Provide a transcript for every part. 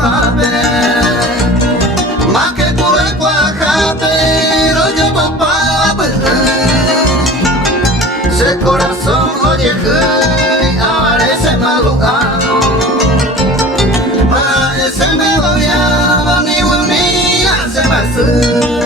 jape, más que tu jape, yo topaba ese corazón oye aparece madrugado, parece me odiaba ni bonita se pasó.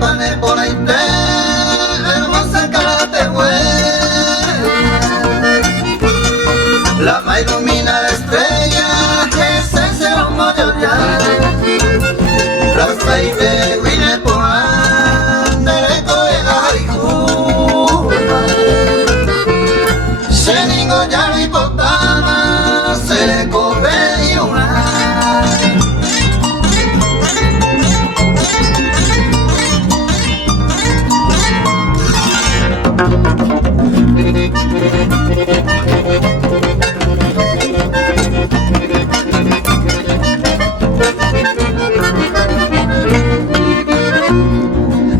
pane por ahí te, hermosa cara te la ma ilumina la estrella, ese será un moyoya. Rasta y te vine por derecho de la haiku. Se ningo ya no importaba, se le corre y una.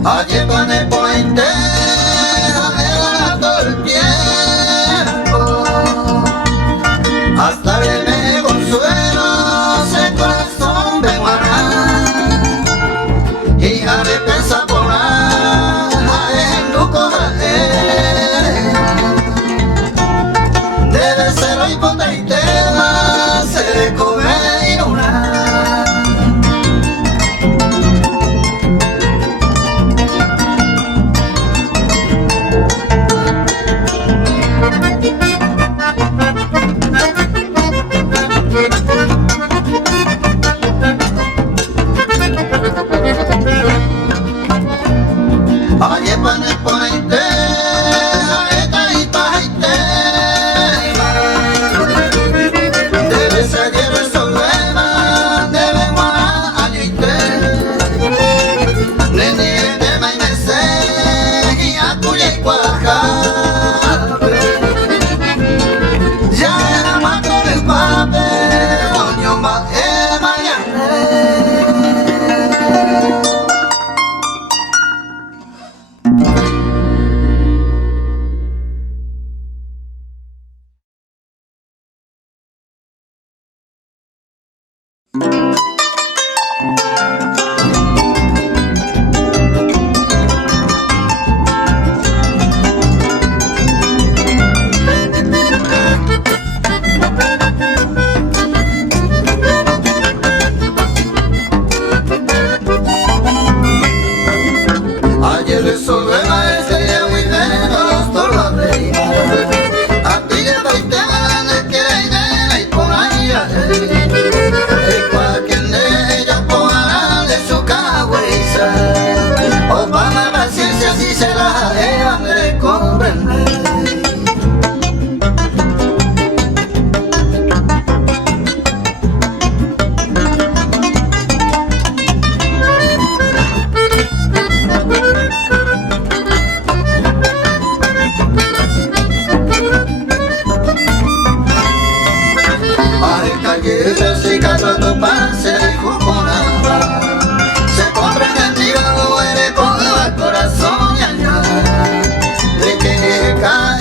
Allí con el puente todo el tiempo hasta verme consuelo ese corazón de guará y a repensar por ahí en tu corazón debe ser hoy potente se come y una. Oye, pane por ahí te, y paite, debe seguir el problema, debe guardar año y te, nene de maimese, y a cuya y cuaja, ya era más con el papel, coño más mañana. Ayer resolvé ese día muy menos todos los días. A ti ya te ganas que hay y por ahí y cualquier de ellas podrá de su cabeza. O para la paciencia si se la dejan de comprender. Si caso pase y juponaba se comprende el eres con el corazón y allá de que cae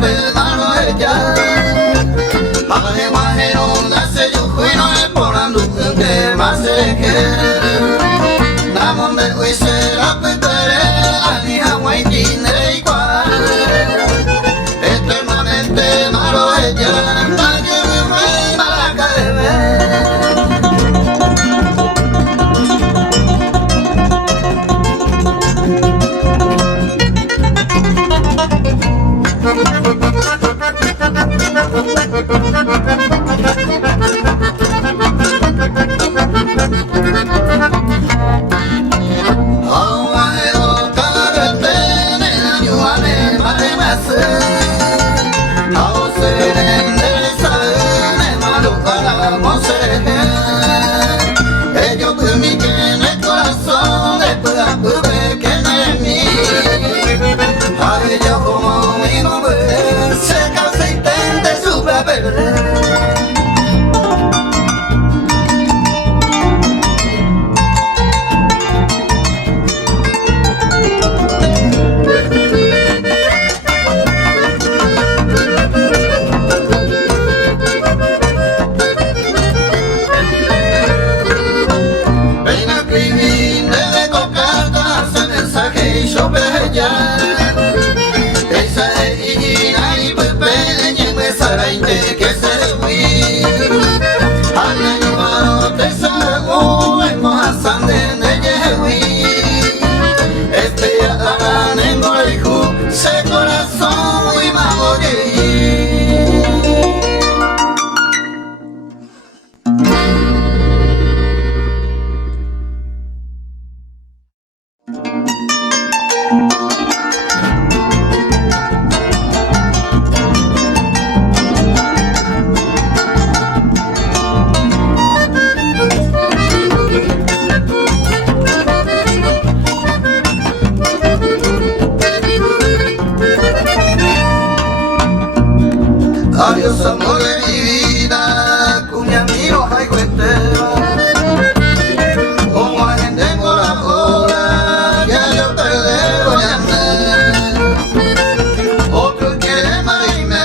te mano ella. Mane guajero nace yo juino el porandu que más se quiere. Namon de huise la petere ani Hawaii kine y cual. Eternamente maro ella nadie me fue malaca de ver. Adiós amor de mi vida, cuña mío, ay cuentero. Como agente por la hora, ya yo te debo llamar. Otro quiere marine,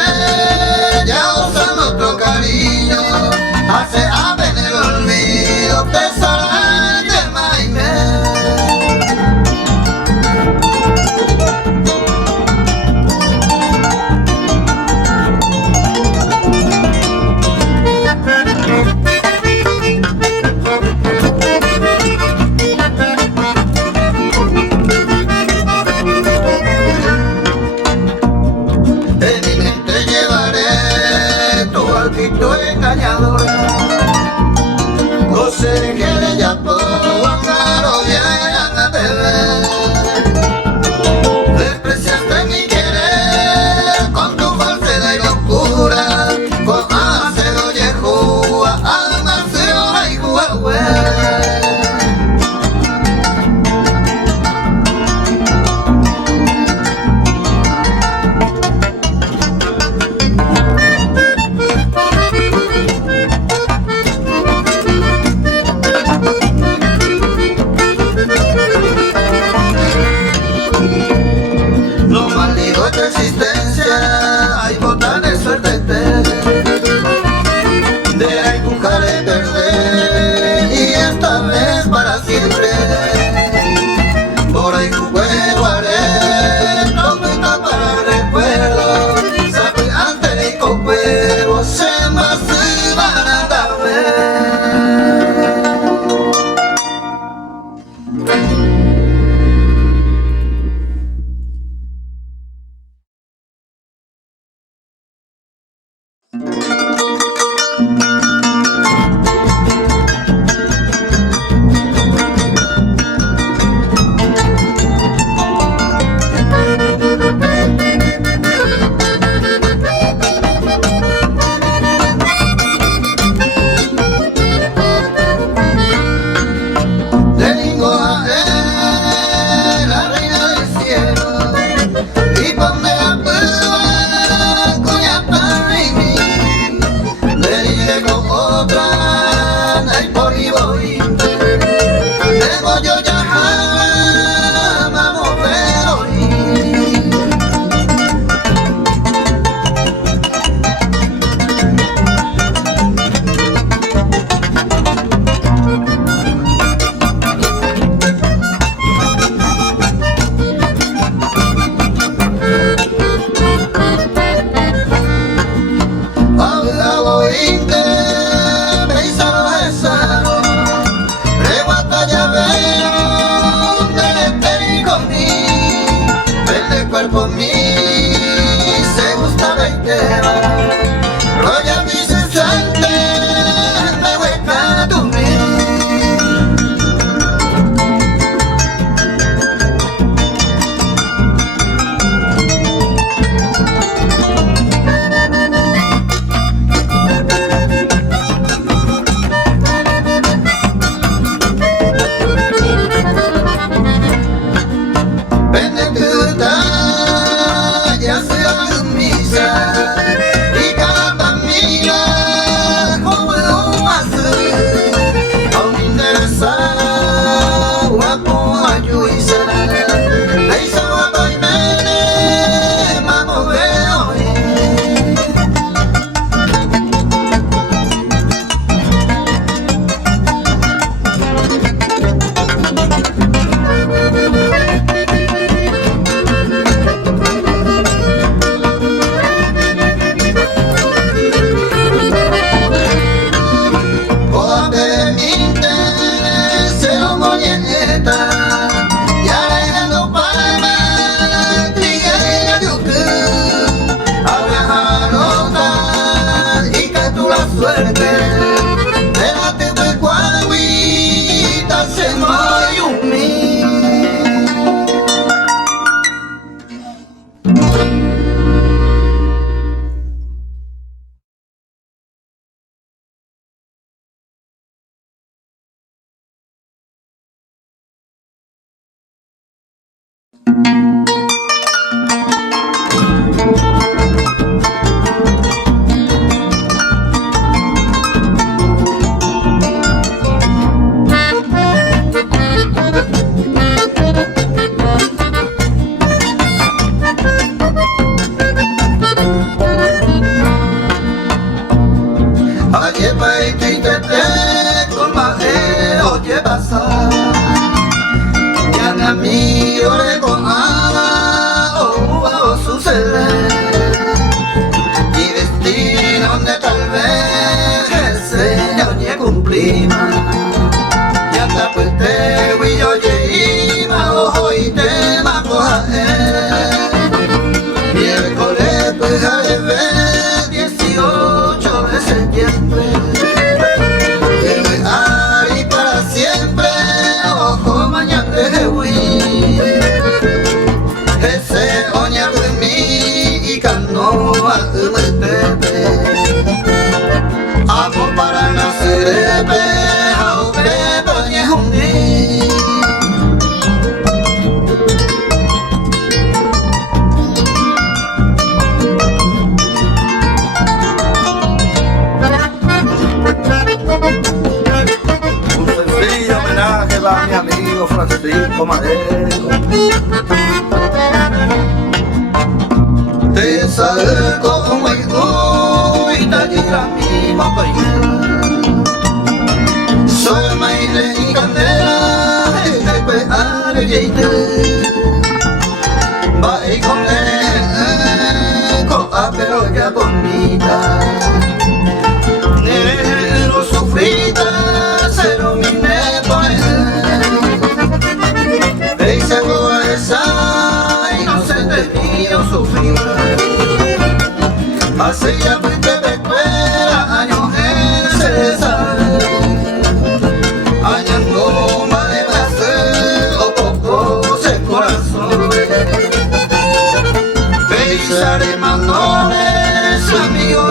ya usan otro cariño. Hace apenas el olvido, te sabrán de maime. Despreciaste mi querer con tu falsedad y locura, con acero y juga, alma cero y juga. No maldigo tu existencia, hay botas de suerte de empujar y perder, y esta vez para siempre. Por ahí jugué, guardé, no me para el recuerdo, sabe antes y con huevos, se más van a dar. cuerpo mío se gustaba y te va. Roya mi cesante, me hueca tu suerte de la TV Cuahuita se mayumi. Amigo le contaba o sucede y destino de tal vez se oye cumplima y hasta pues te voy yo lleva ojo y te mato a él miércoles pues a ver 18 de septiembre y para siempre ojo mañana de ese oña de mí y canoa umutete amor para nacer a obredo y hundi un sencillo homenaje a mi amigo Francisco Madero. Te salgo como el guita y la misma pañera soy maile y candela después arreglite va y con él coa pero ya bonita negro sufrita se lo mine por él y se fue esa inocente mío sufrir hace ya 20 de escuela años en César años no me hacer o poco se corazón pensaré más no es amigo